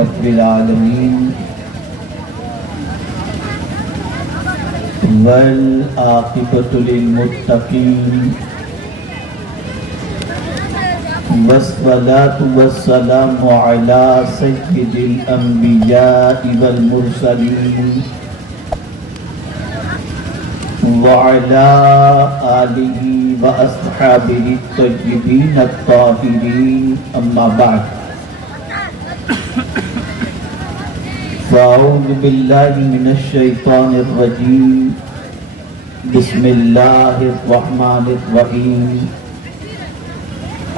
رب العالمين والعاقبة للمتقين والصلاة والسلام على سيد الأنبياء والمرسلين وعلى آله وأصحابه الطيبين الطاهرين أما بعد فأعوذ بالله من الشيطان الرجيم بسم الله الرحمن الرحيم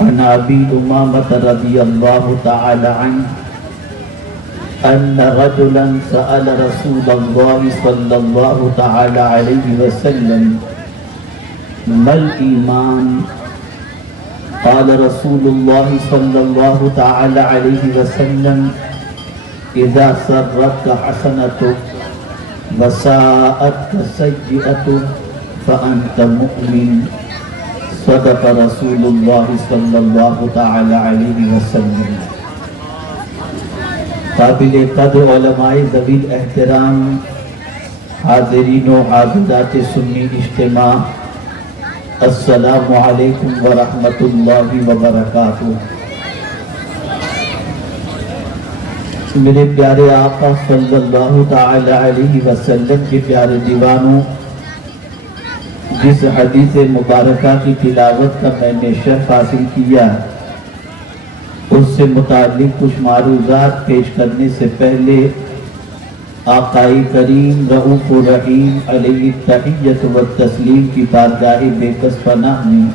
عن أبي أمامة رضي الله تعالى عنه أن رجلا سأل رسول الله صلى الله تعالى عليه وسلم ما الإيمان؟ قال رسول الله صلى الله تعالى عليه وسلم إذا سرتك حسنتك وساءتك سيئتك فأنت مؤمن. صدق رسول الله صلى الله تعالى عليه وسلم. قابل قدر علماء ذوی الاحترام، حاضرین و حاضرات سنی اجتماع، السلام علیکم ورحمۃ اللہ وبرکاتہ. میرے پیارے آقا صلی اللہ تعالی علیہ وسلم کے پیارے دیوانوں، جس حدیث مبارکہ کی تلاوت کا میں نے شرف حاصل کیا، اس سے متعلق کچھ معروضات پیش کرنے سے پہلے آقائے کریم رؤوف الرحیم علیہ التحیۃ والتسلیم کی بارگاہ بے کس پناہ میں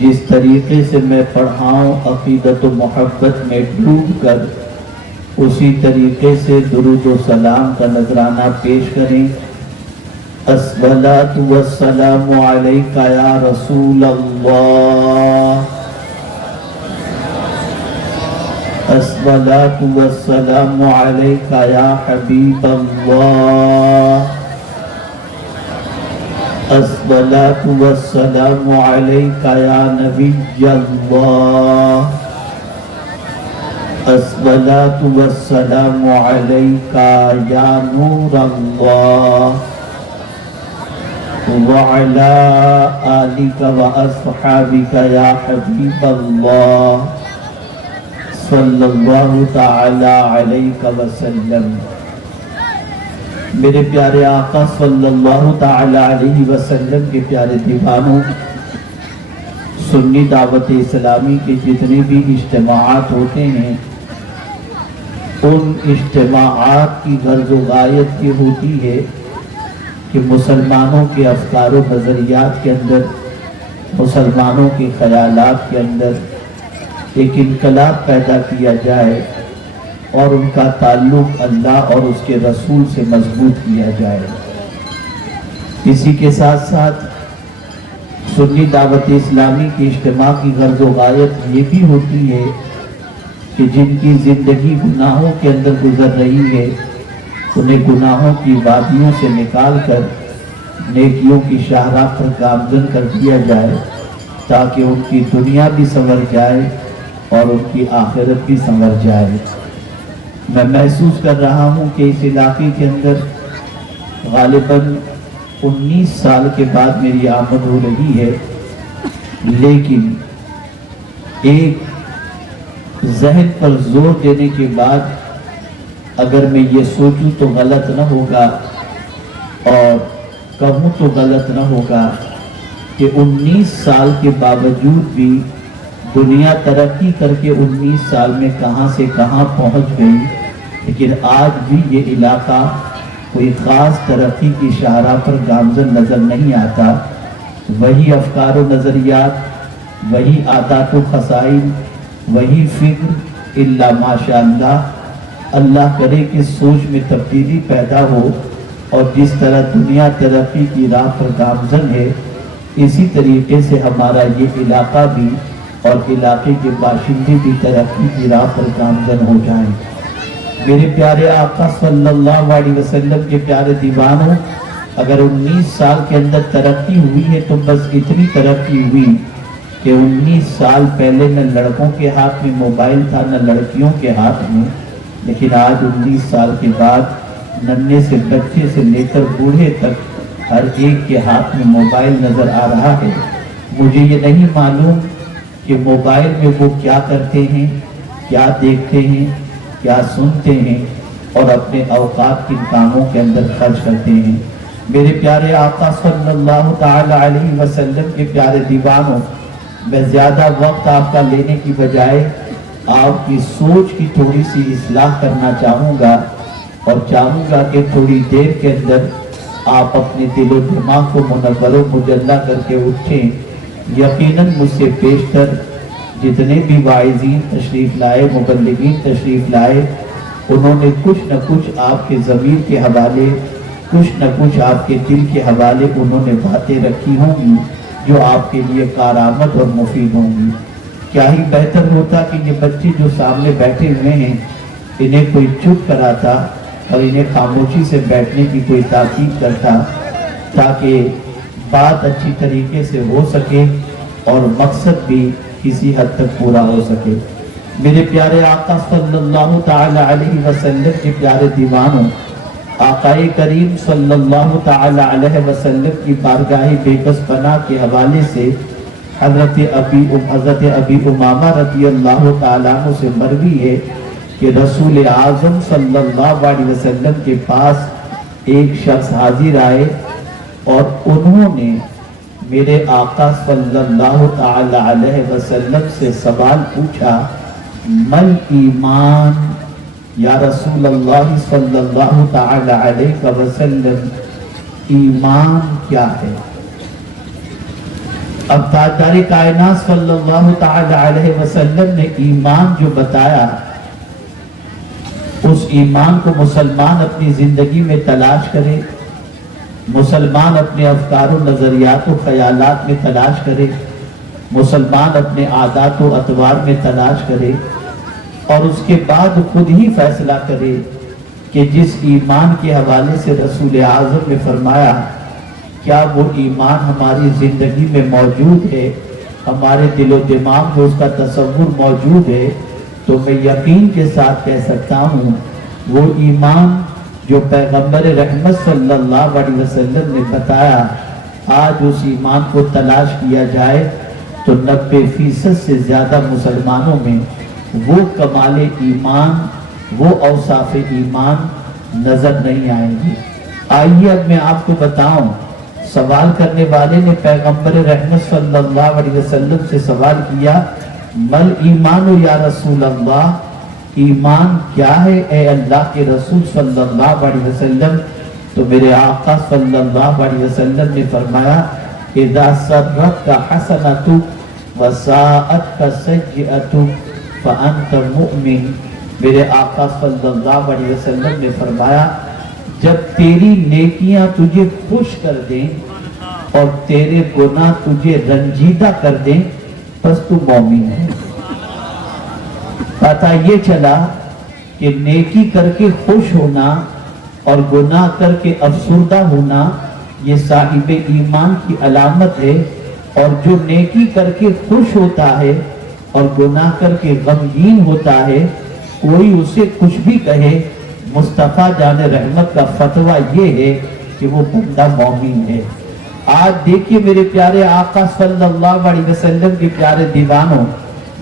جس طریقے سے میں پڑھاؤں عقیدت و محبت میں ڈوب کر اسی طریقے سے درود و سلام کا نذرانہ پیش کریں. الصلاۃ والسلام علیک یا رسول اللہ، الصلاۃ والسلام علیک یا حبیب اللہ، الصلاۃ والسلام علیک یا نبی اللہ، الصلاۃ والسلام علیک یا نور اللہ وعلی آلک واصحابک یا حبیب اللہ صلی اللہ تعالی علیہ وسلم. میرے پیارے آقا صلی اللہ تعالی علیہ وسلم کے پیارے دیوانوں، سنی دعوت اسلامی کے جتنے بھی اجتماعات ہوتے ہیں، ان اجتماعات کی غرض و غایت یہ ہوتی ہے کہ مسلمانوں کے افکار و نظریات کے اندر، مسلمانوں کے خیالات کے اندر ایک انقلاب پیدا کیا جائے اور ان کا تعلق اللہ اور اس کے رسول سے مضبوط کیا جائے. اسی کے ساتھ ساتھ سنی دعوت اسلامی کی اجتماع کی غرض و غایت یہ بھی ہوتی ہے کہ جن کی زندگی گناہوں کے اندر گزر رہی ہے، انہیں گناہوں کی وادیوں سے نکال کر نیکیوں کی شاہراہ پر گامزن کر دیا جائے تاکہ ان کی دنیا بھی سنور جائے اور ان کی آخرت بھی سنور جائے. میں محسوس کر رہا ہوں کہ اس علاقے کے اندر غالباً 19 سال کے بعد میری آمد ہو رہی ہے، لیکن ایک ذہن پر زور دینے کے بعد اگر میں یہ سوچوں تو غلط نہ ہوگا اور کہوں تو غلط نہ ہوگا کہ 19 سال کے باوجود بھی دنیا ترقی کر کے 19 سال میں کہاں سے کہاں پہنچ گئی، لیکن آج بھی یہ علاقہ کوئی خاص ترقی کی شاہراہ پر گامزن نظر نہیں آتا. وہی افکار و نظریات، وہی عادات و خصائل، وہی فکر، الا ماشاءاللہ اللہ کرے کہ سوچ میں تبدیلی پیدا ہو اور جس طرح دنیا ترقی کی راہ پر گامزن ہے، اسی طریقے سے ہمارا یہ علاقہ بھی اور علاقے کے باشندے بھی ترقی کی راہ پر گامزن ہو جائیں. میرے پیارے آقا صلی اللہ علیہ وسلم کے پیارے دیوانوں، اگر 19 سال کے اندر ترقی ہوئی ہے تو بس اتنی ترقی ہوئی کہ 19 سال پہلے نہ لڑکوں کے ہاتھ میں موبائل تھا نہ لڑکیوں کے ہاتھ میں، لیکن آج 19 سال کے بعد ننھے سے بچے سے لے کر بوڑھے تک ہر ایک کے ہاتھ میں موبائل نظر آ رہا ہے۔ مجھے یہ نہیں معلوم کہ موبائل میں وہ کیا کرتے ہیں، کیا دیکھتے ہیں، کیا سنتے ہیں اور اپنے اوقات کن کاموں کے اندر خرچ کرتے ہیں۔ میرے پیارے آقا صلی اللہ تعالی علیہ وسلم کے پیارے دیوانوں، میں زیادہ وقت آپ کا لینے کی بجائے آپ کی سوچ کی تھوڑی سی اصلاح کرنا چاہوں گا، اور چاہوں گا کہ تھوڑی دیر کے اندر آپ اپنے دل و دماغ کو منور و مجلہ کر کے اٹھیں۔ یقیناً مجھ سے بیشتر جتنے بھی واعظین تشریف لائے، مبلغین تشریف لائے، انہوں نے کچھ نہ کچھ آپ کے ضمیر کے حوالے، کچھ نہ کچھ آپ کے دل کے حوالے انہوں نے باتیں رکھی ہوں گی جو آپ کے لیے کارآمد اور مفید ہوں گی۔ کیا ہی بہتر ہوتا کہ یہ بچے جو سامنے بیٹھے ہوئے ہیں انہیں کوئی چپ کراتا اور انہیں خاموشی سے بیٹھنے کی کوئی تاکید کرتا، تاکہ بات اچھی طریقے سے ہو سکے اور مقصد بھی کسی حد تک پورا ہو سکے۔ میرے پیارے آقا صلی اللہ تعالی علیہ وسلم کے پیارے دیوانوں، آقا کریم صلی اللہ تعالی علیہ وسلم کی بارگاہ بے کس پناہ کے حوالے سے حضرت ابی امامہ رضی اللہ تعالیٰ عنہ سے مروی ہے کہ رسول اعظم صلی اللہ علیہ وسلم کے پاس ایک شخص حاضر آئے اور انہوں نے میرے آقا صلی اللہ تعالی علیہ وسلم سے سوال پوچھا، مل ایمان یا رسول اللہ صلی اللہ تعالی علیہ وسلم، ایمان کیا ہے؟ اب تاجدار کائنات صلی اللہ تعالی علیہ وسلم نے ایمان جو بتایا، اس ایمان کو مسلمان اپنی زندگی میں تلاش کرے، مسلمان اپنے افکار و نظریات و خیالات میں تلاش کرے، مسلمان اپنے عادات و اطوار میں تلاش کرے، اور اس کے بعد خود ہی فیصلہ کرے کہ جس ایمان کے حوالے سے رسول اعظم نے فرمایا کیا وہ ایمان ہماری زندگی میں موجود ہے، ہمارے دل و دماغ میں اس کا تصور موجود ہے، تو میں یقین کے ساتھ کہہ سکتا ہوں وہ ایمان جو پیغمبر رحمت صلی اللہ علیہ وسلم نے بتایا، آج اس ایمان کو تلاش کیا جائے تو 90% سے زیادہ مسلمانوں میں وہ کمال ایمان، وہ اوصاف ایمان نظر نہیں آئیں گے۔ آئیے اب میں آپ کو بتاؤں، سوال کرنے والے نے پیغمبر رحمت صلی اللہ علیہ وسلم سے سوال کیا، مل ایمان یا رسول اللہ، ایمان کیا ہے اے اللہ کے رسول صلی اللہ علیہ وسلم؟ تو میرے آقا صلی اللہ علیہ وسلم نے فرمایا، اذا سرت کا حسنۃ وساءت کا سیئۃ فانت مؤمن۔ میرے آقا صلی اللہ علیہ وسلم نے فرمایا، جب تیری نیکیاں تجھے خوش کر دیں اور تیرے گناہ تجھے رنجیدہ کر دیں، بس تو مومن ہے۔ پتہ یہ چلا کہ نیکی کر کے خوش ہونا اور گناہ کر کے افسردہ ہونا یہ صاحب ایمان کی علامت ہے، اور جو نیکی کر کے خوش ہوتا ہے اور گناہ کر کے غمگین ہوتا ہے، کوئی اسے کچھ بھی کہے، مصطفیٰ جان رحمت کا فتویٰ یہ ہے کہ وہ بندہ مومن ہے۔ آج دیکھیے میرے پیارے آقا صلی اللہ علیہ وسلم کے پیارے دیوانوں،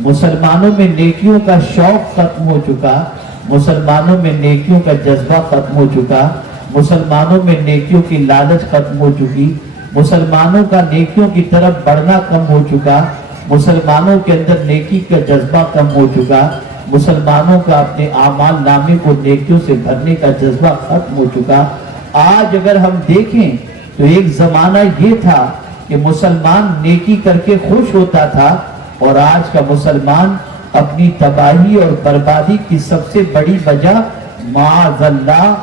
مسلمانوں میں نیکیوں کا شوق ختم ہو چکا، مسلمانوں میں نیکیوں کا جذبہ ختم ہو چکا، مسلمانوں میں نیکیوں کی لالچ ختم ہو چکی، مسلمانوں کا نیکیوں کی طرف بڑھنا کم ہو چکا، مسلمانوں کے اندر نیکی کا جذبہ کم ہو چکا، مسلمانوں کا اپنے اعمال نامے کو نیکیوں سے بھرنے کا جذبہ ختم ہو چکا۔ آج اگر ہم دیکھیں تو ایک زمانہ یہ تھا کہ مسلمان نیکی کر کے خوش ہوتا تھا، اور آج کا مسلمان اپنی تباہی اور بربادی کی سب سے بڑی وجہ معاذ اللہ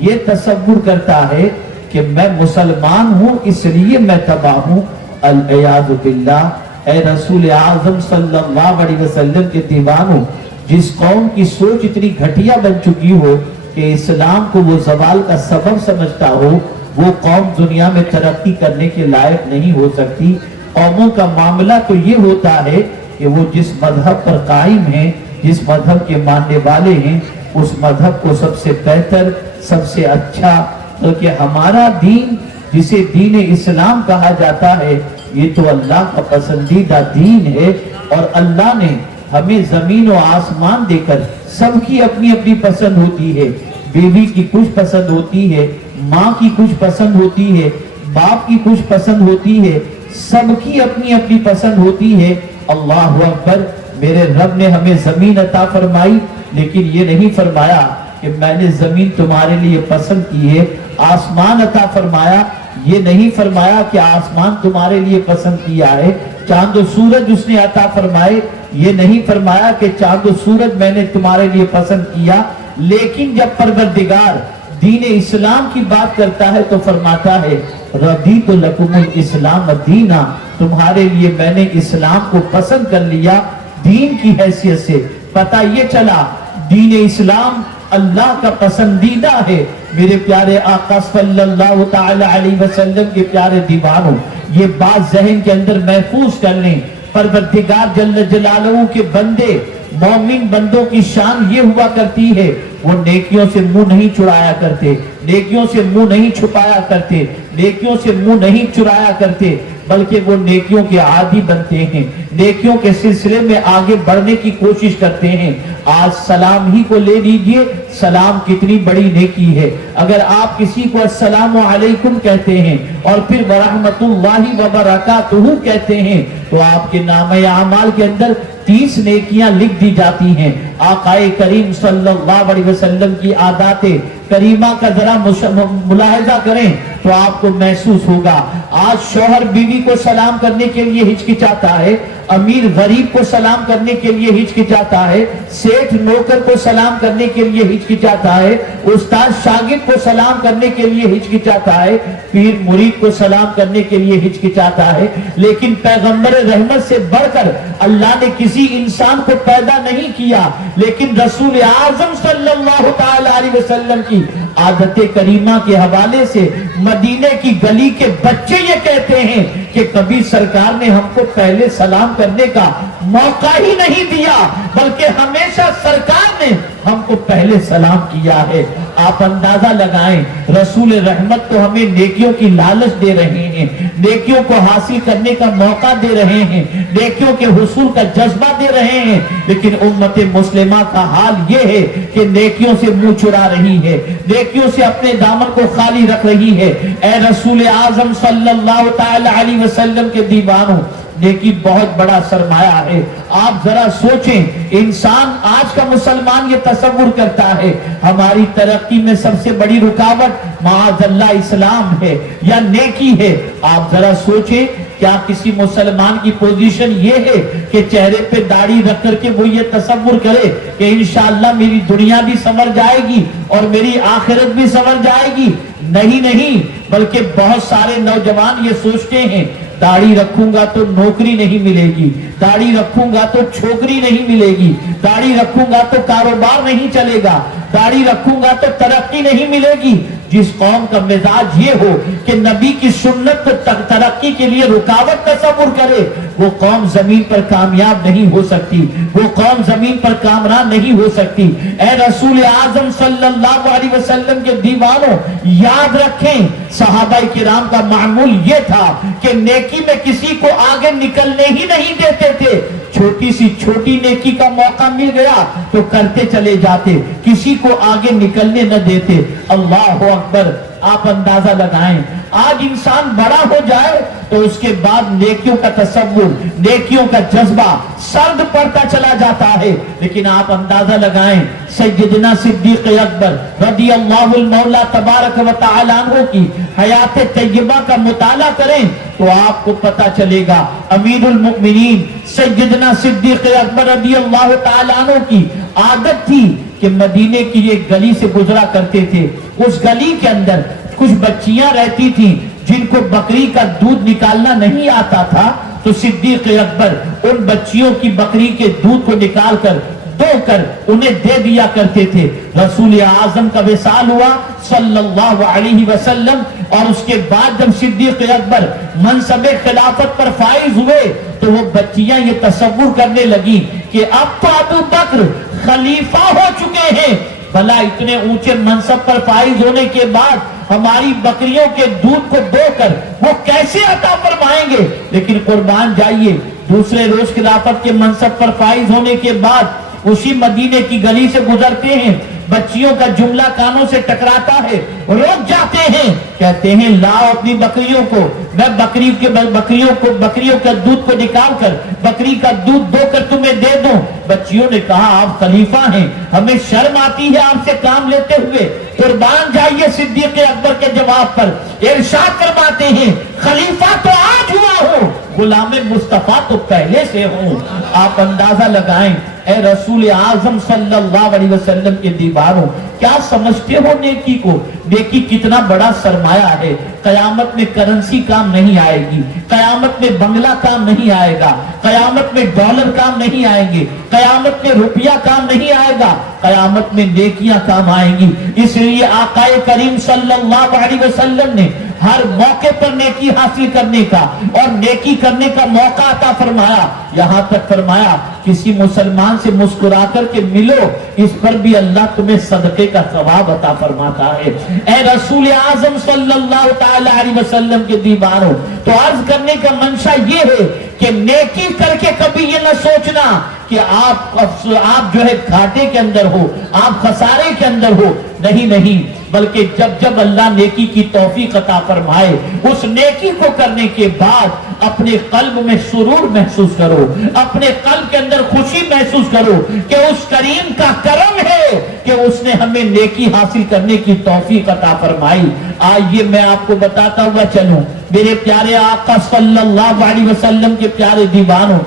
یہ تصور کرتا ہے کہ میں مسلمان ہوں اس لیے میں تباہ ہوں، العیاذ باللہ۔ اے رسول اعظم صلی اللہ علیہ وسلم کے دیوانوں، جس قوم کی سوچ اتنی گھٹیا بن چکی ہو کہ اسلام کو وہ زوال کا سبب سمجھتا ہو، وہ قوم دنیا میں ترقی کرنے کے لائق نہیں ہو سکتی۔ قوموں کا معاملہ تو یہ ہوتا ہے کہ وہ جس مذہب پر قائم ہیں، جس مذہب کے ماننے والے ہیں، उस मजहब को सबसे बेहतर, सबसे अच्छा, बल्कि हमारा दीन जिसे दीन इस्लाम कहा जाता है, ये तो अल्लाह का पसंदीदा दीन है। और अल्लाह ने हमें जमीन और आसमान देकर, सबकी अपनी अपनी पसंद होती है। बीवी की कुछ पसंद होती है, माँ की कुछ पसंद होती है, बाप की कुछ पसंद होती है, सबकी अपनी अपनी पसंद होती है। अल्लाह अकबर। मेरे रब ने हमें जमीन अता फरमाई, लेकिन ये नहीं फरमाया कि मैंने जमीन तुम्हारे लिए पसंद की है। आसमान अता फरमाया, ये नहीं फरमाया कि आसमान तुम्हारे लिए पसंद किया है। चांद और सूरज उसने अता फरमाए, ये नहीं फरमाया कि चांद और सूरज मैंने तुम्हारे लिए पसंद किया। लेकिन जब परवरदिगार दीन इस्लाम की बात करता है तो फरमाता है रदीतु लकुमुल इस्लाम दीना, तुम्हारे लिए मैंने इस्लाम को पसंद कर लिया दीन की हैसियत से। पता ये चला दीन इस्लाम अल्लाह का पसंदीदा है। मेरे प्यारे आका सल्लल्लाहु तआला अलैहि वसल्लम के प्यारे दीवानों, ये बात ज़हन के अंदर महफूज कर लें। परवरदिगार जल्ल जलालहू के बंदे, मोमिन बंदों की शान ये हुआ करती है, वो नेकियों से मुंह नहीं चुराया करते, नेकियों से मुंह नहीं छुपाया करते, नेकियों से मुंह नहीं चुराया करते, बल्कि वो नेकियों के आदी बनते हैं, नेकियों के सिलसिले में आगे बढ़ने की कोशिश करते हैं। आज सलाम ही को ले लीजिए, सलाम कितनी बड़ी नेकी है। अगर आप किसी को अस्सलामु अलैकुम कहते हैं और फिर वरहमतुल्लाहि व बरकातुहू कहते हैं, तो आपके नामे अमाल के अंदर 30 नेकियां लिख दी जाती हैं। आकाए करीम सल्लल्लाहु अलैहि वसल्लम की आदाते करीमा का जरा मुलाहिजा करें तो आपको महसूस होगा। आज शौहर बीवी को सलाम करने के लिए हिचकिचाता है, अमीर गरीब को सलाम करने के लिए हिचकिचाता है, सेठ नौकर को सलाम करने के लिए हिचकिचाता है, उस्ताद शागिर्द को सलाम करने के लिए हिचकिचाता है, पीर मुरीद को सलाम करने के लिए हिचकिचाता है। लेकिन पैगंबर रहमत से बढ़कर अल्लाह ने किसी इंसान को पैदा नहीं किया, लेकिन रसूल आजम सल्लल्लाहु तआला अलैहि वसल्लम की आदत करीमा के हवाले से मदीने की गली के बच्चे ये कहते हैं कि कभी सरकार ने हमको पहले सलाम करने का मौका ही नहीं दिया, बल्कि हमेशा सरकार ने हमको पहले सलाम किया है। आप अंदाजा लगाएं, रसूल रहमत तो हमें नेकियों की लालच दे रहे हैं, नेकियों को हासिल करने का मौका दे रहे हैं, नेकियों के हुसूल का जज्बा दे रहे हैं, लेकिन उम्मत मुस्लिमा का हाल ये है कि नेकियों से मुंह चुरा रही है, नेकियों से अपने दामन को खाली रख रही है। ए रसूल आजम सल्लल्लाहु तआला अलैहि वसल्लम के दीवानों, नेकी बहुत बड़ा सरमाया है। आप जरा सोचें, इंसान आज का मुसलमान ये तसव्वुर करता है हमारी तरक्की में सबसे बड़ी रुकावट माअज़ल्लाह इस्लाम है या नेकी है। आप जरा सोचें, क्या किसी मुसलमान की पोजीशन ये है कि चेहरे पे दाढ़ी रख करके वो ये तसव्वुर करे कि इंशाअल्लाह मेरी दुनिया भी संवर जाएगी और मेरी आखिरत भी संवर जाएगी? नहीं नहीं, बल्कि बहुत सारे नौजवान ये सोचते हैं दाढ़ी रखूंगा तो नौकरी नहीं मिलेगी, दाढ़ी रखूंगा तो छोकरी नहीं मिलेगी, दाढ़ी रखूंगा तो कारोबार नहीं चलेगा, दाढ़ी रखूंगा तो तरक्की नहीं मिलेगी। जिस कौम का मिजाज ये हो कि नबी की सुन्नत तरक्की के लिए रुकावट तसव्वुर करे, वो कौम जमीन पर कामयाब नहीं हो सकती, वो कौम जमीन पर कामरान नहीं हो सकती। ए रसूल आजम सल्लल्लाहु अलैहि वसल्लम के दीवानों, याद रखें, सहाबाए किराम का मामूल ये था कि नेकी में किसी को आगे निकलने ही नहीं देते थे। छोटी सी छोटी नेकी का मौका मिल गया तो करते चले जाते, किसी को आगे निकलने न देते। अल्लाह अकबर। आप अंदाजा लगाएं, आज इंसान बड़ा हो जाए तो उसके बाद नेकियों का तसव्वुर, नेकियों का जज्बा सर्द पड़ता चला जाता है। लेकिन आप अंदाजा लगाएं, सैयदना सिद्दीक अकबर रदियल्लाहु मौला तबारक व तआला अन्हु की हयात तय्यबा का मुताला करें तो आपको पता चलेगा अमीरुल मुमिनीन सैयदना सिद्दीक अकबर रदियल्लाहु तआला अन्हु की आदत थी कि मदीने की एक गली से गुजरा करते थे। उस गली के अंदर कुछ बच्चियां रहती थी जिनको बकरी का दूध निकालना नहीं आता था, तो सिद्दीक अकबर उन बच्चियों की बकरी के दूध को निकालकर धोकर उन्हें दे दिया करते थे। रसूल आजम का विसाल हुआ सल्लल्लाहु अलैहि वसल्लम, और उसके बाद जब सिद्दीक अकबर मनसबे खिलाफत पर फाइज हुए तो वो बच्चियां ये तसव्वुर करने लगी कि अब तो अबू बकर खलीफा हो चुके हैं, भला इतने ऊंचे मनसब पर फाइज होने के बाद हमारी बकरियों के दूध को दोकर वो कैसे अता फरमाएंगे। लेकिन कुर्बान जाइए, दूसरे रोज खिलाफत के मनसब पर फाइज होने के बाद उसी मदीने की गली से गुजरते हैं, बच्चियों का जुमला कानों से टकराता है, रुक जाते हैं, कहते हैं लाओ अपनी बकरियों को, मैं बकरियों का दूध को निकाल कर बकरी का दूध दोकर तुम्हें दे दूं। बच्चियों ने कहा आप खलीफा हैं, हमें शर्म आती है आपसे काम लेते हुए। कुर्बान जाइए सिद्दीक अकबर के जवाब पर इरशाद फरमाते हैं खलीफा तो आज हुआ हूं, गुलाम मुस्तफा तो पहले से हूं। आप अंदाजा लगाएं ए रसूल आजम सल्लल्लाहु अलैहि वसल्लम के दीवारों, क्या समझते हो नेकी को? नेकी कितना बड़ा सरमाया है। कयामत में करेंसी काम नहीं आएगी, कयामत में बंगला काम नहीं आएगा, कयामत में डॉलर काम नहीं आएंगे, कयामत में रुपया काम नहीं आएगा, कयामत में नेकियां काम आएंगी। इसलिए आकाए करीम सल्लल्लाहु अलैहि वसल्लम ने हर मौके पर नेकी हासिल करने का और नेकी करने का मौका अता फरमाया। यहां तक फरमाया किसी मुसलमान से मुस्कुरा करके मिलो, इस पर भी अल्लाह तुम्हें सदके का सवाब अता फरमाता है। ए रसूल आजम सल्लल्लाहु तआला अलैहि वसल्लम के दीवारों, तो अर्ज करने का मंशा ये है कि नेकी करके कभी ये न सोचना कि आप जो है घाटे के अंदर हो, आप खसारे के अंदर हो। नहीं, बल्कि जब जब अल्लाह नेकी की तौफीक अता फरमाए, उस नेकी को करने के बाद अपने कल्ब में सुरूर महसूस करो, अपने कल्ब के अंदर खुशी महसूस करो कि उस करीम का करम है कि उसने हमें नेकी हासिल करने की तौफीक अता फरमाई। आइए मैं आपको बताता हुआ चलूं, मेरे प्यारे आका सल्लल्लाहु अलैहि वसल्लम के प्यारे दीवानों,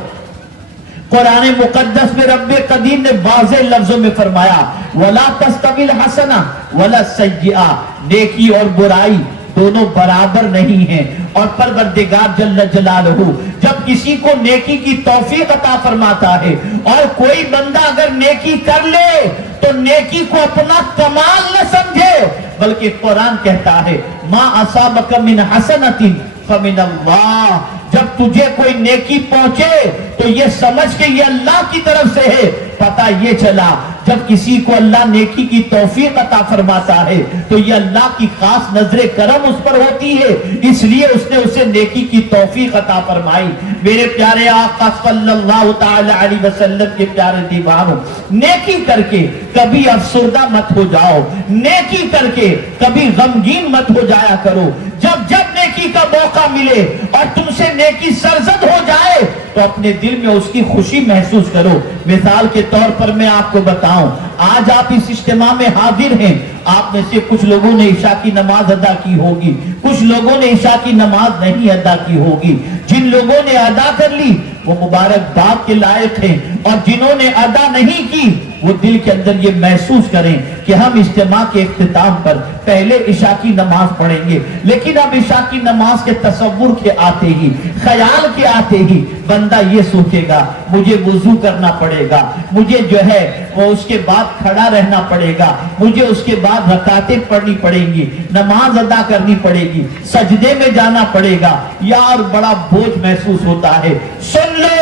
कुरान मुकद्दस में रब्बे कदीर ने वाज़े लफ्जों में फरमाया वला तस्तविल हसना वला सय्यिआ, नेकी और बुराई दोनों बराबर नहीं हैं। और परवरदिगार जल्ल जलालहू जब किसी को नेकी की तौफीक अता फरमाता है और कोई बंदा अगर नेकी कर ले तो नेकी को अपना कमाल न समझे, बल्कि कुरान कहता है मा असाबक मिन हसनतिन फमिन अल्लाह, जब तुझे कोई नेकी पहुंचे तो ये समझ के ये अल्लाह की तरफ से है। पता ये चला जब किसी को अल्लाह नेकी की तौफीक अता फरमाता है तो ये अल्लाह की खास नजरे करम उस पर होती है, इसलिए उसने उसे नेकी की तौफीक अता फरमाई। मेरे प्यारे आका सल्लल्लाहु तआला अलैहि वसल्लम के प्यारे दीवानों, नेकी करके कभी अफसुर्दा मत हो जाओ, नेकी करके कभी गमगीन मत हो जाया करो। जब जब नेकी का मौका मिले और तुमसे नेकी सरजद हो जाए तो अपने दिल में उसकी खुशी महसूस करो। मिसाल के तौर पर मैं आपको बताऊं, आज आप इस इज्तिमा में हाजिर हैं, आप में से कुछ लोगों ने इशा की नमाज अदा की होगी, कुछ लोगों ने इशा की नमाज नहीं अदा की होगी। जिन लोगों ने अदा कर ली वो मुबारकबाद के लायक हैं, और जिन्होंने अदा नहीं की वो दिल के अंदर ये महसूस करें कि हम इज्तिमा के इख्तिताम पर पहले इशा की नमाज पढ़ेंगे। लेकिन अब इशा की नमाज के तसव्वुर के आते ही, ख्याल के आते ही बंदा ये सोचेगा मुझे वुजू करना पड़ेगा, मुझे जो है वो उसके बाद खड़ा रहना पड़ेगा, मुझे उसके बाद रकातें पढ़नी पड़ेंगी, नमाज अदा करनी पड़ेगी, सजदे में जाना पड़ेगा। यार बड़ा बोझ महसूस होता है। सुन लो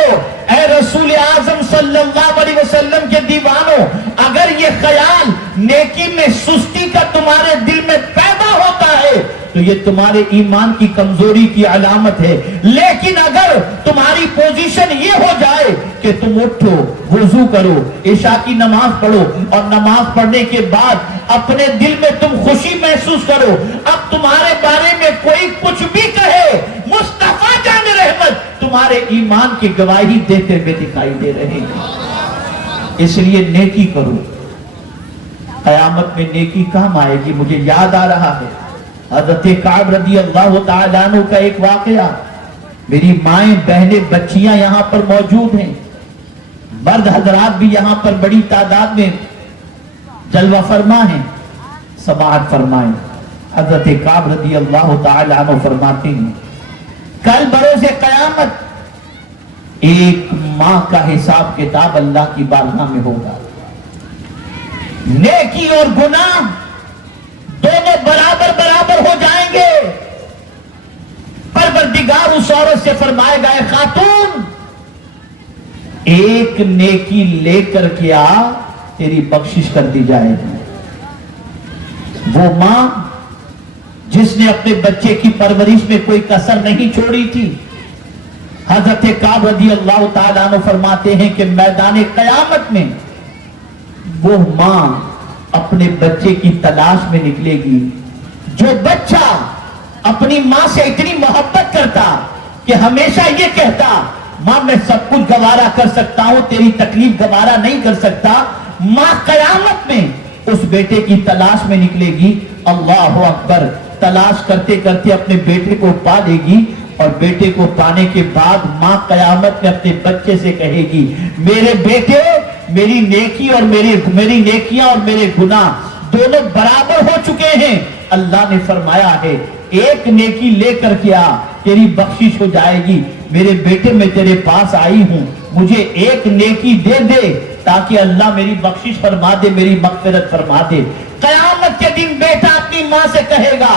ऐ रसूल आजम सल्लल्लाहु अलैहि वसल्लम के दीवानों, अगर ये ख्याल नेकी में सुस्ती का तुम्हारे दिल में पैदा होता है तो ये तुम्हारे ईमान की कमजोरी की अलामत है। लेकिन अगर तुम्हारी पोजीशन ये हो जाए कि तुम उठो, वुजू करो, इशा की नमाज पढ़ो और नमाज पढ़ने के बाद अपने दिल में तुम खुशी महसूस करो, अब तुम्हारे बारे में कोई कुछ भी कहे, मुस्तफा जान रहमत तुम्हारे ईमान की गवाही देते हुए दिखाई दे रहे हैं। इसलिए नेकी करो, कयामत में नेकी काम आएगी। मुझे याद आ रहा है हज़रत काब रज़ी अल्लाह तआला अन्हु का एक वाक़या। मेरी माएं, बहनें, बच्चियां यहाँ पर मौजूद हैं, मर्द हजरात भी यहाँ पर बड़ी तादाद में जलवा फरमा है। समाअत फरमाएं। हज़रत काब रज़ी अल्लाह तआला अन्हु फरमाते हैं कल बरोज़े क़यामत एक माँ का हिसाब किताब अल्लाह की बारगाह में होगा। नेकी और गुनाह दोनों बराबर बराबर हो जाएंगे। परवरदिगार उस औरत से फरमाएगा ए खातून, एक नेकी लेकर के आ, तेरी बख्शिश कर दी जाएगी। وہ ماں جس نے اپنے بچے کی پرورش میں کوئی کسر نہیں چھوڑی تھی. حضرت کعب رضی اللہ تعالیٰ عنہ فرماتے ہیں کہ میدان قیامت میں وہ ماں اپنے بچے کی تلاش میں نکلے گی. جو بچہ اپنی ماں سے اتنی محبت کرتا کہ ہمیشہ یہ کہتا ماں میں سب کچھ گوارا کر سکتا ہوں، تیری تکلیف گوارا نہیں کر سکتا، ماں قیامت میں اس بیٹے کی تلاش میں نکلے گی. اللہ اکبر. تلاش کرتے کرتے اپنے بیٹے کو پا لے گی اور بیٹے کو پانے کے بعد ماں قیامت میں اپنے بچے سے کہے گی میرے بیٹے میری نیکی اور میری نیکیاں اور میرے گناہ دونوں برابر ہو چکے ہیں. اللہ نے فرمایا ہے ایک نیکی لے کر کیا تیری بخشش ہو جائے گی. میرے بیٹے میں تیرے پاس آئی ہوں، مجھے ایک نیکی دے دے تاکہ اللہ میری بخشش فرما دے، میری مغفرت فرما دے. قیامت کے دن بیٹا اپنی ماں سے کہے گا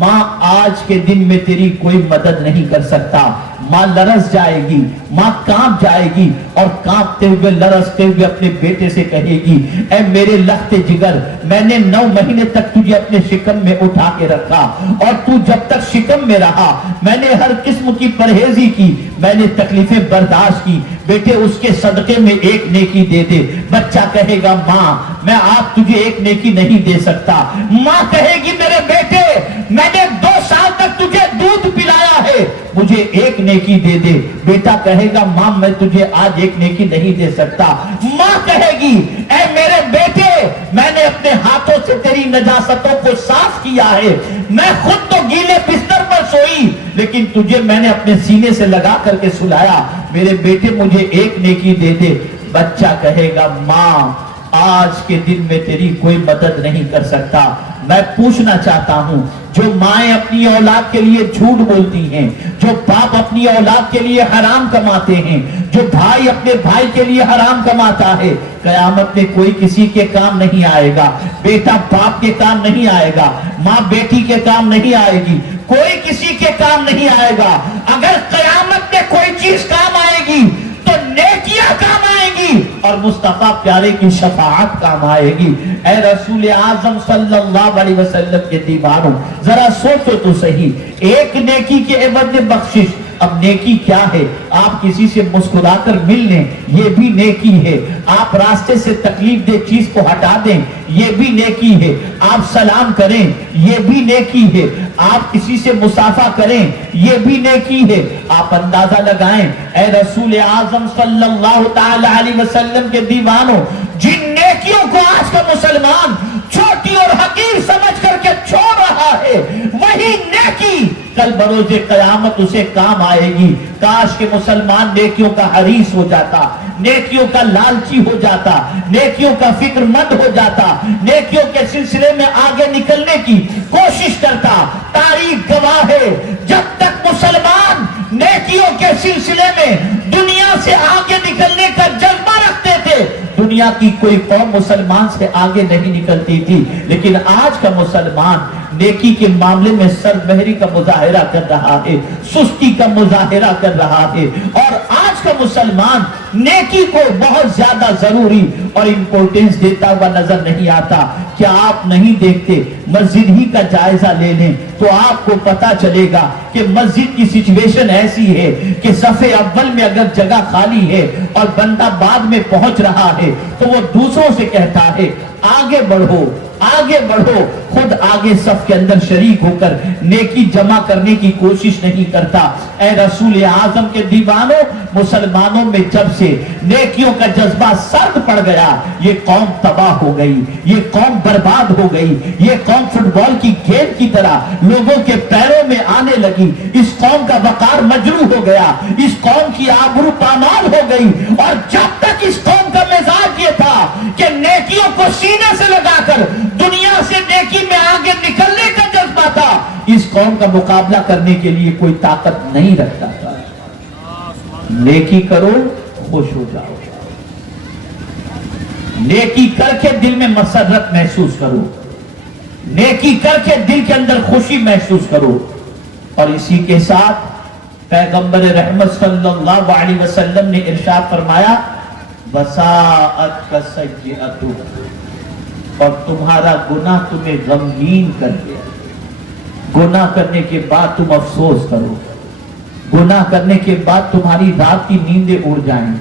ماں آج کے دن میں تیری کوئی مدد نہیں کر سکتا. ماں لرز جائے گی، ماں کانپ جائے گی اور کانپتے ہوئے لرزتے ہوئے اپنے بیٹے سے کہے گی اے میرے لخت جگر، میں نے 9 مہینے تک تجھے اپنے شکم میں اٹھا کے رکھا اور تو جب تک شکم میں رہا میں نے ہر قسم کی پرہیزی کی، میں نے تکلیفیں برداشت کی، بیٹے اس کے صدقے میں ایک نیکی دے دے. بچہ کہے گا ماں میں آپ تجھے ایک نیکی نہیں دے سکتا. ماں کہے گی میرے بیٹے میں نے 2 سال تک تجھے دودھ پلایا ہے، مجھے ایک نیکی دے دے. بیٹا کہے گا ماں میں تجھے آج ایک نیکی نہیں دے سکتا. ماں کہے گی اے میرے بیٹے میں نے اپنے ہاتھوں سے تیری نجاستوں کو صاف کیا ہے، میں خود تو گیلے بستر پر سوئی لیکن تجھے میں نے اپنے سینے سے لگا کر کے سلایا، میرے بیٹے مجھے ایک نیکی دے دے. بچہ کہے گا ماں آج کے دن میں تیری کوئی مدد نہیں کر سکتا. میں پوچھنا چاہتا ہوں جو مائیں اپنی اولاد کے لیے جھوٹ بولتی ہیں، جو باپ اپنی اولاد کے لیے حرام کماتے ہیں، جو بھائی اپنے بھائی کے لیے حرام کماتا ہے، قیامت میں کوئی کسی کے کام نہیں آئے گا. بیٹا باپ کے کام نہیں آئے گا، ماں بیٹی کے کام نہیں آئے گی، کوئی کسی کے کام نہیں آئے گا. اگر قیامت میں کوئی چیز کام آئے گی تو نیکیاں کام آئیں گی اور مصطفیٰ پیارے کی شفاعت کام آئے گی. اے رسول اعظم صلی اللہ علیہ وسلم کے دیوانوں ذرا سوچو تو صحیح، ایک نیکی کے عوض میں بخشش. اب نیکی کیا ہے؟ آپ کسی سے مسکرا کر مل لیں یہ بھی نیکی ہے، آپ راستے سے تکلیف دہ چیز کو ہٹا دیں یہ بھی نیکی ہے، آپ سلام کریں یہ بھی نیکی ہے، آپ کسی سے مصافحہ کریں یہ بھی نیکی ہے. آپ اندازہ لگائیں اے رسول اعظم صلی اللہ تعالی علیہ وسلم کے دیوانوں جن نیکیوں کو آج کا مسلمان چھوٹی اور حقیر سمجھ کر کے چھوڑ رہا ہے وہی نیکی کل بروز قیامت اسے کام آئے گی. کاش کہ مسلمان نیکیوں کا حریص ہو جاتا، نیکیوں کا لالچی ہو جاتا، نیکیوں کا فکر مند ہو جاتا، نیکیوں کے سلسلے میں آگے نکلنے کی کوشش کرتا. تاریخ گواہ ہے جب تک مسلمان نیکیوں کے سلسلے میں دنیا سے آگے نکلنے کا جذبہ رکھتے تھے دنیا کی کوئی قوم مسلمان سے آگے نہیں نکلتی تھی. لیکن آج کا مسلمان نیکی کے معاملے میں سربہری کا مظاہرہ کر رہا ہے، سستی کا مظاہرہ کر رہا ہے اور آج کا مسلمان نیکی کو بہت زیادہ ضروری اور امپورٹنس دیتا ہوا نظر نہیں آتا. کیا آپ نہیں دیکھتے مسجد ہی کا جائزہ لے لیں تو آپ کو پتا چلے گا کہ مسجد کی سچویشن ایسی ہے کہ صف اول میں اگر جگہ خالی ہے اور بندہ بعد میں پہنچ رہا ہے تو وہ دوسروں سے کہتا ہے آگے بڑھو آگے بڑھو، خود آگے صف کے اندر شریک ہو کر نیکی جمع کرنے کی کوشش نہیں کرتا. اے رسول اعظم کے دیوانوں مسلمانوں میں جب سے نیکیوں کا جذبہ سرد پڑ گیا یہ قوم تباہ ہو گئی، یہ قوم برباد ہو گئی، یہ قوم فٹ بال کی گیند کی طرح لوگوں کے پیروں میں آنے لگی. اس قوم کا وقار مجروح ہو گیا، اس قوم کی آبرو پامال ہو گئی. اور جب تک اس قوم کا مزاج یہ تھا کہ نیکیوں کو سینے سے لگا کر دنیا سے نیکی میں آگے نکلنے کا جذبہ تھا اس قوم کا مقابلہ کرنے کے لیے کوئی طاقت نہیں رکھتا تھا. نیکی کرو خوش ہو جاؤ، نیکی کر کے دل میں مسرت محسوس کرو، نیکی کر کے دل کے اندر خوشی محسوس کرو. اور اسی کے ساتھ پیغمبر رحمت صلی اللہ علیہ وسلم نے ارشاد فرمایا وساءت کسیئۃ، और तुम्हारा गुनाह तुम्हें गमगीन कर दिया। गुनाह करने के बाद तुम अफसोस करो, गुनाह करने के बाद तुम्हारी रात की नींदें उड़ जाएं,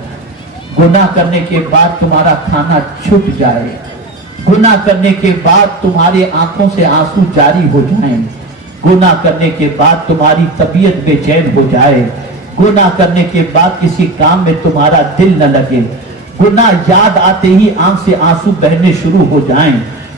गुनाह करने के बाद तुम्हारा खाना छूट जाए, गुनाह करने के बाद तुम्हारे आंखों से आंसू जारी हो जाएं, गुनाह करने के बाद तुम्हारी तबीयत बेचैन हो जाए, गुनाह करने के बाद किसी काम में तुम्हारा दिल न लगे, गुनाह याद आते ही आंख से आंसू बहने शुरू हो जाएं,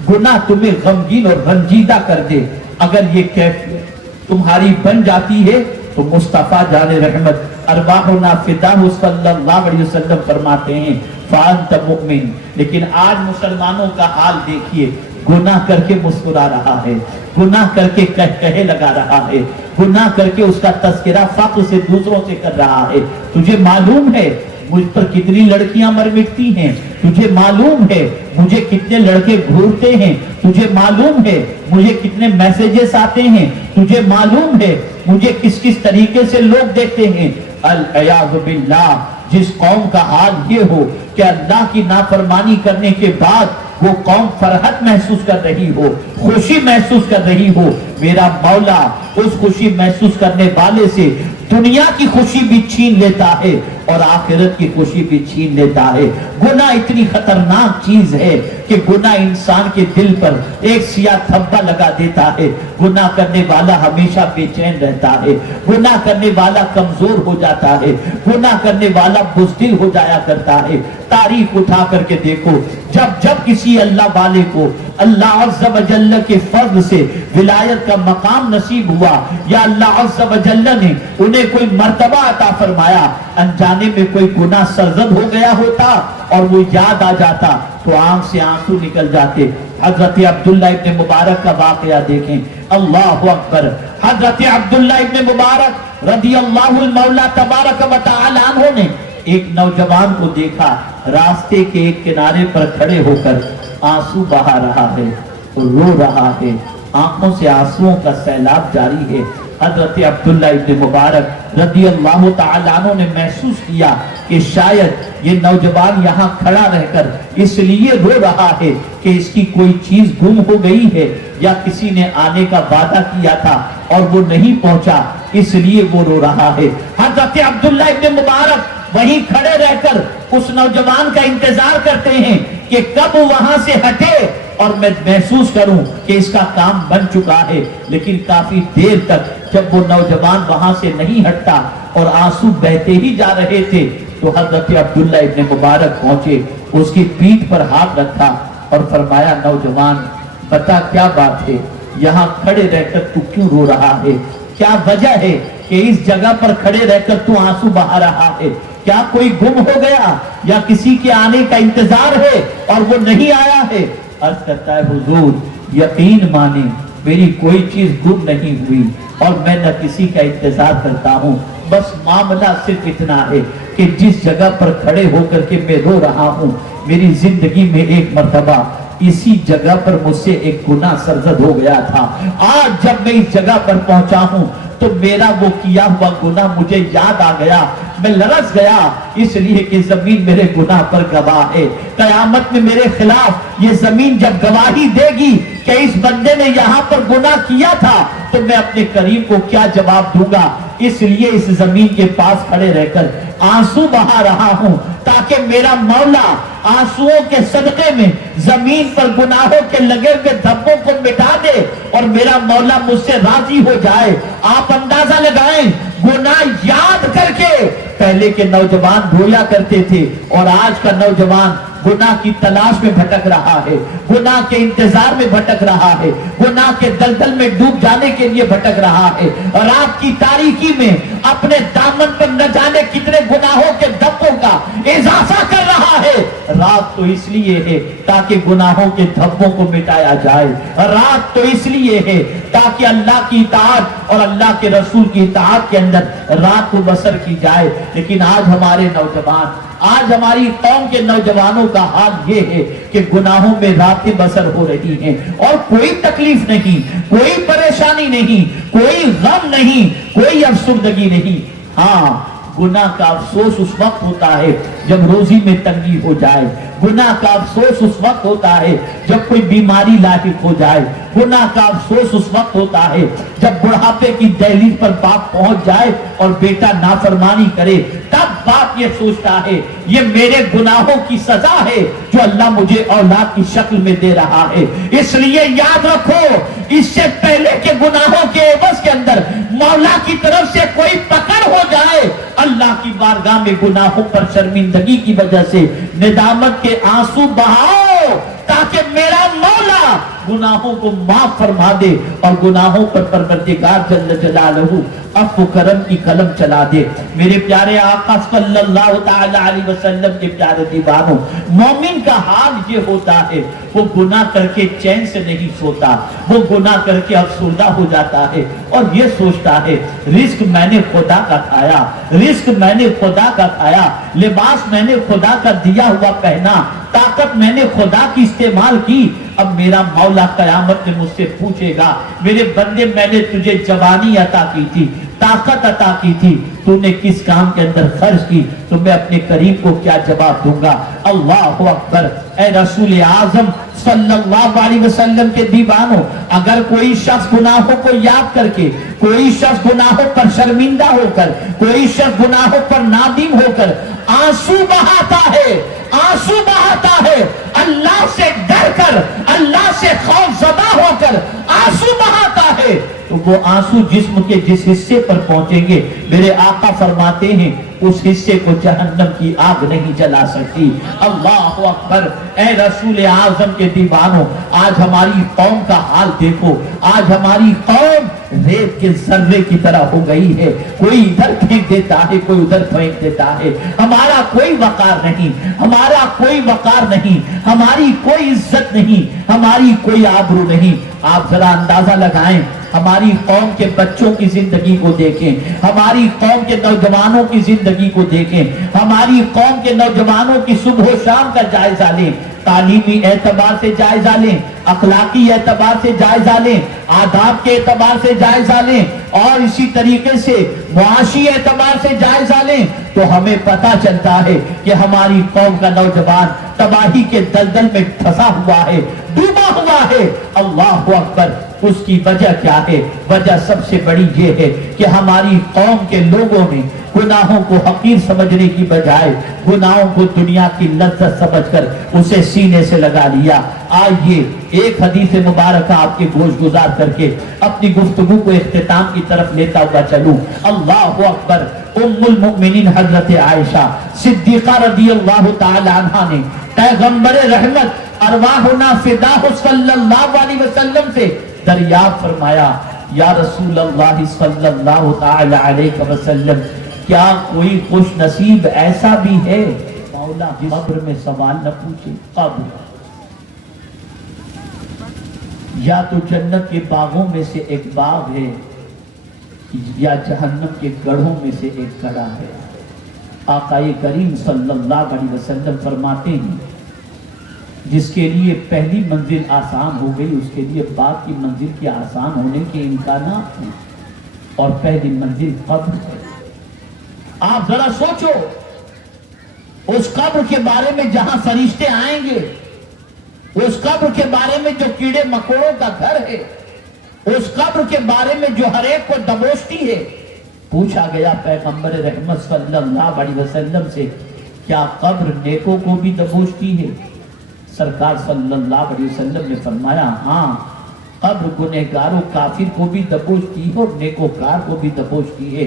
गुनाह तुम्हें गमगीन और रंजीदा कर दे। अगर ये कैफियत तुम्हारी बन जाती है तो मुस्तफा जाने रहमत अरवाहुना फिदाहु सल्लल्लाहु अलैहि वसल्लम फरमाते हैं फ़अन्त मुमिन। लेकिन आज मुसलमानों का हाल देखिए, गुनाह करके मुस्कुरा रहा है, गुनाह करके कहे लगा रहा है, गुनाह करके उसका तस्करा फख्र से दूसरों से कर रहा है। तुझे मालूम है मुझ पर कितनी लड़कियां मर मिटती हैं, तुझे मालूम है मुझे कितने लड़के घूरते हैं, तुझे मालूम है मुझे कितने मैसेजेस आते हैं, तुझे मालूम है मुझे किस किस तरीके से लोग देखते हैं। अल-अयाज़ु बिल्लाह, जिस कौम का हाल ये हो कि अल्लाह की नाफरमानी करने के बाद वो कौम फरहत महसूस कर रही हो, खुशी महसूस कर रही हो, मेरा मौला उस खुशी महसूस करने वाले से दुनिया की खुशी भी छीन लेता है और आखिरत की खुशी भी छीन लेता है। गुनाह इतनी खतरनाक चीज है कि गुनाह इंसान के दिल पर एक सिया धब्बा लगा देता है। गुनाह करने वाला हमेशा बेचैन रहता है, गुनाह करने वाला कमजोर हो जाता है, गुनाह करने वाला बुज़दिल हो जाया करता है। तारीख उठा करके देखो, जब जब किसी अल्लाह वाले को अल्लाह अज़्ज़ा व जल्ल के फज़्ल से विलायत का मकाम नसीब हुआ या अल्लाह अज़्ज़ा व जल्ल ने उन्हें कोई मर्तबा अता फरमाया, अनजाने में कोई गुनाह सरज़द हो गया होता और वो याद आ जाता तो आंख से आंसू निकल जाते। हजरत अब्दुल्ला इब्न मुबारक का वाक़या देखें, अल्लाहु अकबर। हजरत अब्दुल्ला इब्न मुबारक रदियल्लाहु मौला तबारक व तआला अन्हु ने एक नौजवान को देखा, रास्ते के एक किनारे पर खड़े होकर आंसू बहा रहा है, रो रहा है, आंखों से आंसुओं का सैलाब जारी है। हजरत अब्दुल्ला इब्न मुबारक रदियल्लाहु तआला अन्हु ने महसूस किया कि शायद ये नौजवान यहाँ खड़ा रहकर इसलिए रो रहा है कि इसकी कोई चीज गुम हो गई है या किसी ने आने का वादा किया था और वो नहीं पहुंचा, इसलिए वो रो रहा है। हजरत अब्दुल्ला इब्न मुबारक वहीं खड़े रहकर उस नौजवान का इंतजार करते हैं कि कब वहां से हटे और मैं महसूस करूं कि इसका काम बन चुका है। लेकिन काफी देर तक जब वो नौजवान वहां से नहीं हटता और आंसू बहते ही जा रहे थे तो हजरत अब्दुल्ला इब्न मुबारक पहुंचे, उसकी पीठ पर हाथ रखा और फरमाया, नौजवान बता क्या बात है, यहाँ खड़े रहकर तू क्यों रो रहा है, क्या वजह है कि इस जगह पर खड़े रहकर तू आंसू बहा रहा है, क्या कोई गुम हो गया या किसी के आने का इंतजार है और वो नहीं आया है। अर्ज करता है, हुजूर यकीन माने मेरी कोई चीज गुम नहीं हुई और मैं न किसी का इंतजार करता हूँ, बस मामला सिर्फ इतना है कि जिस जगह पर खड़े होकर के मैं रो रहा हूँ, मेरी जिंदगी में एक मर्तबा इसी जगह पर मुझसे एक गुनाह सरजद हो गया था। आज जब मैं इस जगह पर पहुंचा हूं तो मेरा वो किया हुआ गुनाह मुझे याद आ गया, मैं लरस गया, इसलिए कि जमीन मेरे गुनाह पर गवाह है। कयामत में मेरे खिलाफ ये जमीन जब गवाही देगी कि इस बंदे ने यहाँ पर गुनाह किया था तो मैं अपने करीम को क्या जवाब दूंगा। इसलिए इस जमीन के पास खड़े रहकर आंसू बहा रहा हूं ताकि मेरा मौला आंसुओं के सदके में जमीन पर गुनाहों के लगे हुए धब्बों को मिटा दे और मेरा मौला मुझसे राजी हो जाए। आप अंदाजा लगाएं, गुनाह याद करके पहले के नौजवान रोया करते थे और आज का नौजवान गुनाह की तलाश में भटक रहा है, गुनाह के इंतजार में भटक रहा है, गुनाह के दलदल में डूब जाने के लिए भटक रहा है। रात की तारीकी में अपने दामन पर न जाने कितने गुनाहों के धब्बों का इजाफा कर रहा है। रात तो इसलिए है ताकि गुनाहों के धब्बों को मिटाया जाए, रात तो इसलिए है ताकि अल्लाह की इताअत और अल्लाह के रसूल की इताअत के अंदर रात को बसर की जाए। लेकिन आज हमारे नौजवान, आज हमारी कौम के नौजवानों का हाल ये है कि गुनाहों में रातें बसर हो रही हैं और कोई तकलीफ नहीं, कोई परेशानी नहीं, कोई गम नहीं, कोई अफसुर्दगी नहीं। हाँ, गुनाह का अफसोस उस वक्त होता है जब रोजी में तंगी हो जाए, गुनाह का अफसोस उस वक्त होता है जब कोई बीमारी लाहिक हो जाए, गुनाह का अफसोस उस वक्त होता है जब बुढ़ापे की दहलीज पर बाप पहुंच जाए और बेटा नाफरमानी करे। तब बाप ये सोचता है ये मेरे गुनाहों की सजा है जो अल्लाह मुझे औलाद की शक्ल में दे रहा है। इसलिए याद रखो, इससे पहले के गुनाहों के एवज के अंदर मौला की तरफ से कोई पकड़ हो जाए, अल्लाह की बारगाह में गुनाहों पर शर्मिंदगी की वजह से निदामत के आंसू बहाओ ताकि मेरा मौला गुनाहों को माफ फरमा दे और गुनाहों पर परवरदिगार जल्ल जलालहू अफ़्व करम की कलम चला दे। मेरे प्यारे आका सल्लल्लाहु तआला अलैहि वसल्लम के प्यारे दीवानों, मोमिन का हाल ये होता है वो गुनाह करके चैन से नहीं सोता, वो गुनाह करके अफसुर्दा हो जाता है और ये सोचता है रिस्क मैंने खुदा का खाया, रिस्क मैंने खुदा का खाया, लिबास मैंने खुदा का दिया हुआ पहना, ताकत मैंने खुदा की इस्तेमाल की। अब मेरा मौला कयामत में मुझसे पूछेगा मेरे बंदे मैंने तुझे जवानी अता की थी, ताकत अता की थी, तूने किस काम के अंदर खर्च की, तो मैं अपने करीब को क्या जवाब दूंगा। अल्लाहु अकबर। ए रसूल आजम सल्लल्लाहु अलैहि वसल्लम के दीवानों, अगर कोई शख्स गुनाहों को याद करके, कोई शख्स गुनाहों पर शर्मिंदा होकर, कोई शख्स गुनाहों पर नादिम होकर आंसू बहाता है, आंसू बहाता है, अल्लाह से डर कर, अल्लाह से खौफजदा होकर आंसू बहाता है, तो वो आंसू जिस्म के जिस हिस्से पर पहुंचेंगे मेरे आका फरमाते हैं उस हिस्से को जहन्नम की आग नहीं जला सकती। अल्लाह अकबर। ए रसूल आजम के दीवानों, आज हमारी कौम का हाल देखो, आज हमारी कौम रेत के जर्रे की तरह हो गई है, कोई इधर फेंक देता है, कोई उधर फेंक देता है, हमारा कोई वकार नहीं, हमारा कोई वकार नहीं, हमारी कोई इज्जत नहीं, हमारी कोई आबरू नहीं। आप जरा अंदाजा लगाएं, हमारी कौम के बच्चों की जिंदगी को देखें, हमारी कौम के नौजवानों की जिंदगी को देखें, हमारी कौम के नौजवानों की सुबह शाम का जायजा लें, तालीमी एतबार से जायजा लें, अखलाकी एतबार से जायजा लें, आदाब के एतबार से जायजा लें और इसी तरीके से मुआशी एतबार से जायजा लें, तो हमें पता चलता है कि हमारी कौम का नौजवान तबाही के दलदल में फंसा हुआ है, डूबा हुआ है। अल्लाह अकबर। उसकी वजह क्या है? वजह सबसे बड़ी ये है कि हमारी कौम के लोगों ने गुनाहों को हकीर समझने की बजाय गुनाहों को दुनिया की लज्जत समझकर उसे सीने से लगा लिया। आइए एक हदीस मुबारक आपके गोश गुजार करके अपनी गुफ्तगू को इख्तिताम की तरफ लेता हुआ चलूं। अल्लाहु अकबर। उम्मुल मुमिनीन हजरत आयशा सिद्दीका रज़ियल्लाहु ताला अन्हा ने पैगंबर रहमत अरवाहुना फिदाहु सल्लल्लाहु अलैहि वसल्लम से दरियाफ्त फरमाया, या रसूल अल्लाह सल्लल्लाहु ताला अलैहि वसल्लम, क्या कोई खुश नसीब ऐसा भी है मौला कब्र में सवाल न पूछे? कब्र या तो जन्नत के बागों में से एक बाग है या जहन्नम के गढ़ों में से एक गढ़ा है। आकाए करीम सल्लल्लाहु अलैहि वसल्लम फरमाते हैं, जिसके लिए पहली मंजिल आसान हो गई उसके लिए बाद की मंजिल के आसान होने के इम्कानात हैं, और पहली मंजिल कब्र है। आप जरा सोचो, उस कब्र के बारे में जहां फरिश्ते आएंगे, उस कब्र के बारे में जो कीड़े मकोड़ों का घर है, उस कब्र के बारे में जो हर एक को दबोचती है। पूछा गया पैगंबर रहमत सल्लल्लाहु अलैहि वसल्लम से, क्या कब्र नेकों को भी दबोचती है? सरकार सल्लल्लाहु अलैहि वसल्लम ने फरमाया, हाँ, कब्र गुनहगारों काफिर को भी दबोचती है और नेकोकार को भी दबोचती है।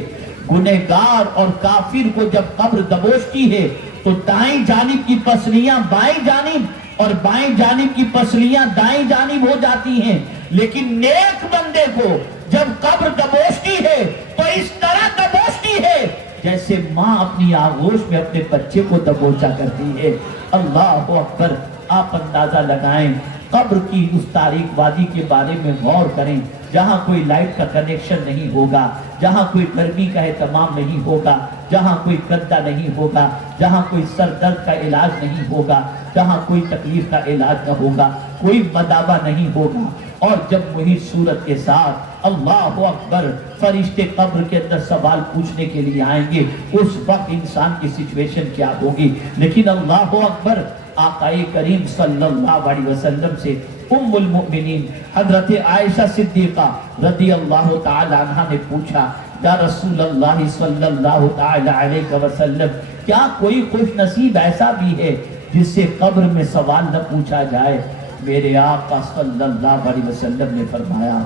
गुनहगार और काफिर को जब कब्र दबोचती है तो दाएं जानिब की पसलियां बाएं जानिब और बाएं जानिब की पसलियां दाएं जानिब हो जाती हैं, लेकिन नेक बंदे को जब कब्र दबोचती है तो इस तरह दबोचती है जैसे माँ अपनी आगोश में अपने बच्चे को दबोचा करती है। अल्लाह अकबर। आप अंदाजा लगाएं, कब्र की उस तारीखवादी के बारे में गौर करें जहां कोई लाइट का कनेक्शन नहीं होगा, जहां कोई गर्मी का एहतमाम नहीं होगा, जहां कोई गद्दा नहीं होगा, जहां कोई सर दर्द का इलाज नहीं होगा, जहां कोई तकलीफ का इलाज न होगा, کوئی مداوا نہیں ہوگا. اور جب وہی صورت کے ساتھ اللہ اکبر فرشتے قبر کے اندر سوال پوچھنے کے لیے آئیں گے, اس وقت انسان کی سچویشن کیا ہوگی. لیکن اللہ اکبر آقا کریم صلی اللہ علیہ وسلم سے ام المؤمنین حضرت عائشہ صدیقہ رضی اللہ تعالی عنہ نے پوچھا, یا رسول اللہ صلی اللہ تعالی علیہ وسلم, کیا کوئی خوش نصیب ایسا بھی ہے جس سے قبر میں سوال نہ پوچھا جائے؟ میرے آقا صلی اللہ علیہ وسلم نے فرمایا,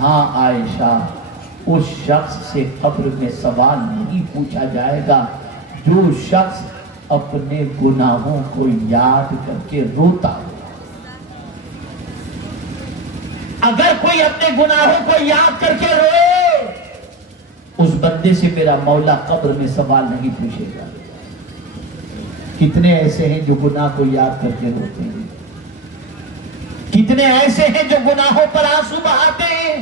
ہاں عائشہ, اس شخص سے قبر میں سوال نہیں پوچھا جائے گا جو شخص اپنے گناہوں کو یاد کر کے روتا ہو. اگر کوئی اپنے گناہوں کو یاد کر کے روئے, اس بندے سے میرا مولا قبر میں سوال نہیں پوچھے گا. کتنے ایسے ہیں جو گناہ کو یاد کر کے روتے ہیں, کتنے ایسے ہیں جو گناہوں پر آنسو بہاتے ہیں,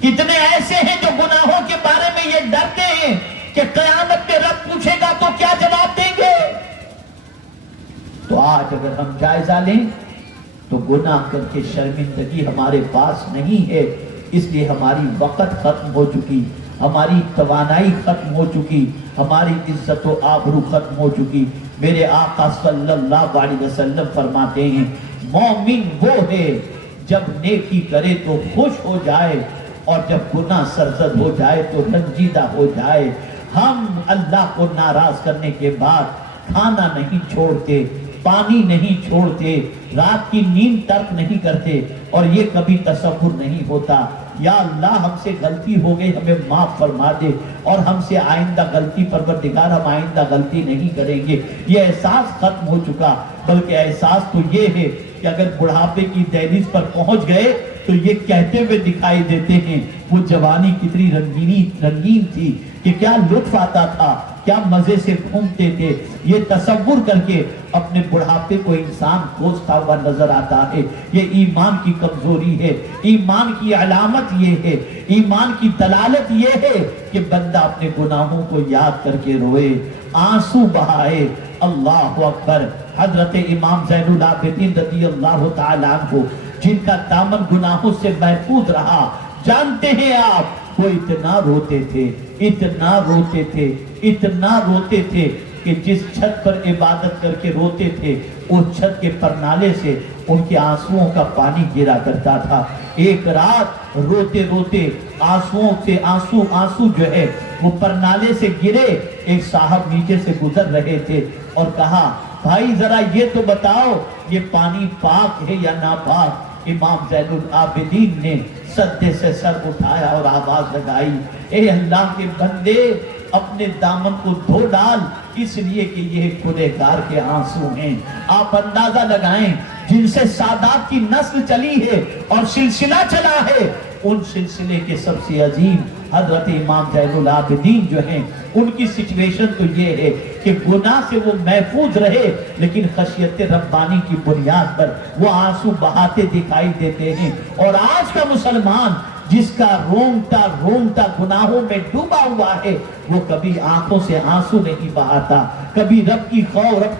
کتنے ایسے ہیں جو گناہوں کے بارے میں یہ ڈرتے ہیں کہ قیامت میں رب پوچھے گا تو کیا جواب دیں گے. تو آج اگر ہم جائزہ لیں تو گناہ کر کے شرمندگی ہمارے پاس نہیں ہے, اس لیے ہماری وقت ختم ہو چکی, ہماری توانائی ختم ہو چکی, ہماری عزت و آبرو ختم ہو چکی. میرے آقا صلی اللہ علیہ وسلم فرماتے ہیں, مومن وہ ہے جب نیکی کرے تو خوش ہو جائے, اور جب گناہ سرزد ہو جائے تو رنجیدہ ہو جائے. ہم اللہ کو ناراض کرنے کے بعد کھانا نہیں چھوڑتے, پانی نہیں چھوڑتے, رات کی نیند ترک نہیں کرتے, اور یہ کبھی تصور نہیں ہوتا یا اللہ ہم سے غلطی ہو گئی, ہمیں معاف فرما دے, اور ہم سے آئندہ غلطی پروردگار ہم آئندہ غلطی نہیں کریں گے. یہ احساس ختم ہو چکا, بلکہ احساس تو یہ ہے کہ اگر بڑھاپے کی دہلیز پر پہنچ گئے تو یہ کہتے ہوئے دکھائی دیتے ہیں, وہ جوانی کتنی رنگین تھی کہ کیا لطف آتا تھا, کیا مزے سے گھومتے تھے. یہ تصور کر کے اپنے بڑھاپے کو انسان کوستا ہوا نظر آتا ہے. یہ ایمان کی کمزوری ہے, ایمان کی علامت یہ ہے, ایمان کی دلالت یہ ہے کہ بندہ اپنے گناہوں کو یاد کر کے روئے, آنسو بہائے. اللہ اکبر. حضرت امام زین العابدین رضی اللہ تعالیٰ عنہ, جن کا دامن گناہوں سے محفوظ رہا, جانتے ہیں آپ وہ اتنا روتے تھے, اتنا روتے تھے, اتنا روتے تھے کہ جس چھت پر عبادت کر کے روتے تھے اس چھت کے پرنالے سے ان کے آنسوؤں کا پانی گرا کرتا تھا. ایک رات روتے روتے آنسوؤں سے آنسو جو ہے وہ پرنالے سے گرے. ایک صاحب نیچے سے گزر رہے تھے اور کہا, بھائی ذرا یہ تو بتاؤ یہ پانی پاک ہے یا ناپاک؟ امام زین العابدین نے سجدے سے سر اٹھایا اور آواز لگائی, اے اللہ کے بندے, اپنے دامن کو دھو ڈال, اس لیے کہ یہ گنہگار کے آنسو ہیں. آپ اندازہ لگائیں جن سے سادات کی نسل چلی ہے اور سلسلہ چلا ہے, ان سلسلے کے سب سے عظیم حضرت امام زین العابدین جو ہیں, ان کی سچویشن تو یہ ہے کہ گناہ سے وہ محفوظ رہے, لیکن خشیت ربانی کی بنیاد پر وہ آنسو بہاتے دکھائی دیتے ہیں. اور آج کا مسلمان جس کا رونگتا گناہوں میں ڈوبا ہوا ہے, وہ کبھی آنکھوں سے آنسو نہیں بہاتا, کبھی رب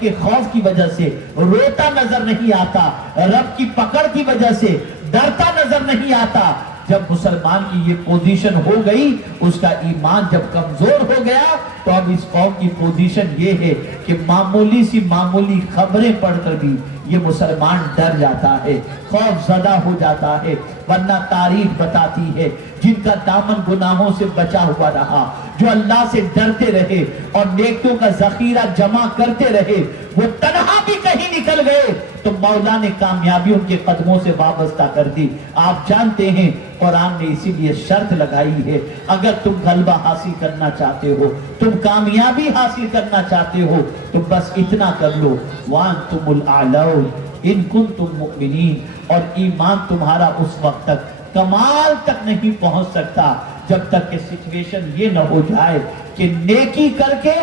کے خوف کی وجہ سے روتا نظر نہیں آتا, رب کی پکڑ کی وجہ سے ڈرتا نظر نہیں آتا. جب مسلمان کی یہ پوزیشن ہو گئی, اس کا ایمان جب کمزور ہو گیا, تو اب اس قوم کی پوزیشن یہ ہے کہ معمولی خبریں پڑھ کر بھی یہ مسلمان ڈر جاتا ہے, خوف زدہ ہو جاتا ہے. ورنہ تاریخ بتاتی ہے جن کا دامن گناہوں سے بچا ہوا رہا, جو اللہ سے ڈرتے رہے اور نیکیوں کا ذخیرہ جمع کرتے رہے, وہ تنہا بھی کہیں نکل گئے تو مولا نے کامیابی ان کے قدموں سے وابستہ کر دی. آپ جانتے ہیں قرآن نے اسی لیے شرط لگائی ہے, اگر تم غلبہ حاصل کرنا چاہتے ہو, تم کامیابی حاصل کرنا چاہتے ہو, تو بس اتنا کر لو, وَأَنْتُمُ الْأَعْلَوْنَ إِن كُنتُم مُؤْمِنِينَ. اور ایمان تمہارا اس وقت تک کمال تک نہیں پہنچ سکتا جب تک کہ سچویشن یہ نہ ہو جائے کہ نیکی کر کے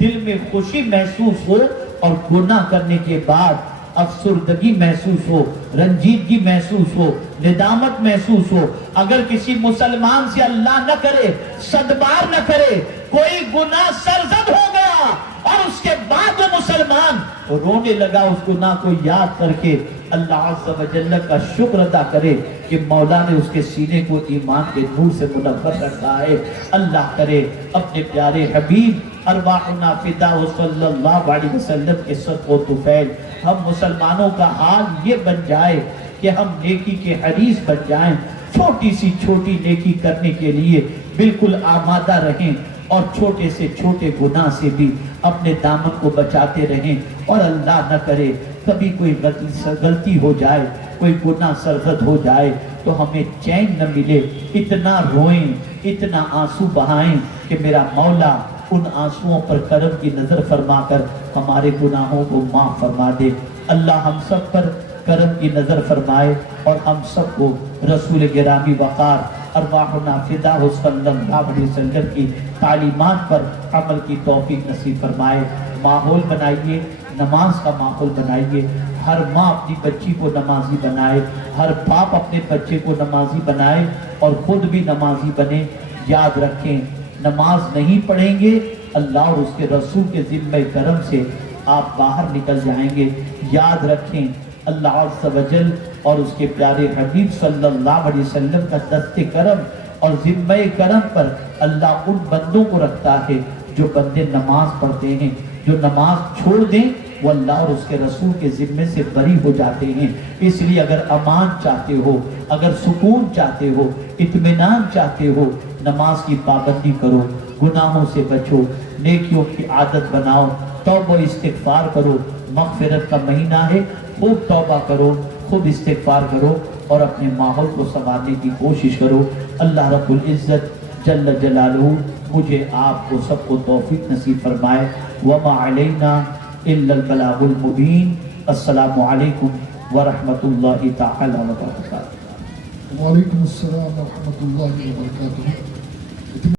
دل میں خوشی محسوس ہو اور گناہ کرنے کے بعد افسردگی محسوس ہو, رنجیدگی محسوس ہو, ندامت محسوس ہو. اگر کسی مسلمان سے اللہ نہ کرے, صدبار نہ کرے, کوئی گناہ سرزد ہو گیا اور اس کے بعد وہ مسلمان رونے لگا اس گناہ کو یاد کر کے اللہ عز و جل کا شکر ادا کرے کہ مولا نے اس کے سینے کو ایمان کے نور سے منور رکھا ہے۔ اللہ کرے اپنے پیارے حبیب ارواحنا فدا صلی اللہ علیہ وسلم کے صدقہ و طفیل ہم مسلمانوں کا حال یہ بن جائے کہ ہم نیکی کے حریص بن جائیں، چھوٹی سی چھوٹی نیکی کرنے کے لیے بالکل آمادہ رہیں اور چھوٹے سے چھوٹے گناہ سے بھی اپنے دامن کو بچاتے رہیں، اور اللہ نہ کرے کبھی کوئی غلطی ہو جائے، کوئی گناہ سرزد ہو جائے تو ہمیں چین نہ ملے، اتنا روئیں، اتنا آنسو بہائیں کہ میرا مولا ان آنسوؤں پر کرم کی نظر فرما کر ہمارے گناہوں کو معاف فرما دے۔ اللہ ہم سب پر کرم کی نظر فرمائے اور ہم سب کو رسول گرامی وقار ارواحنا فدا صلی اللہ علیہ وسلم کی تعلیمات پر عمل کی توفیق نصیب فرمائے۔ ماحول بنائیے، نماز کا ماحول بنائیے، ہر ماں اپنی بچی کو نمازی بنائے، ہر باپ اپنے بچے کو نمازی بنائے اور خود بھی نمازی بنے۔ یاد رکھیں نماز نہیں پڑھیں گے اللہ اور اس کے رسول کے ذمہ کرم سے آپ باہر نکل جائیں گے۔ یاد رکھیں اللہ عز و جل اور اس کے پیارے حبیب صلی اللہ علیہ وسلم کا دست کرم اور ذمہ کرم پر اللہ ان بندوں کو رکھتا ہے جو بندے نماز پڑھتے ہیں، جو نماز چھوڑ دیں وہ اللہ اور اس کے رسول کے ذمے سے بری ہو جاتے ہیں۔ اس لیے اگر امان چاہتے ہو، اگر سکون چاہتے ہو، اطمینان چاہتے ہو، نماز کی پابندی کرو، گناہوں سے بچو، نیکیوں کی عادت بناؤ، توبہ استغفار کرو۔ مغفرت کا مہینہ ہے، خوب توبہ کرو، خوب استغفار کرو اور اپنے ماحول کو سنوارنے کی کوشش کرو۔ اللہ رب العزت جل جلالہ مجھے آپ کو سب کو توفیق نصیب فرمائے۔ وما علینا الا البلاغ المبین۔ السلام علیکم ورحمۃ اللہ تعالی وبرکاتہ۔ وعلیکم السلام ورحمۃ اللہ وبرکاتہ۔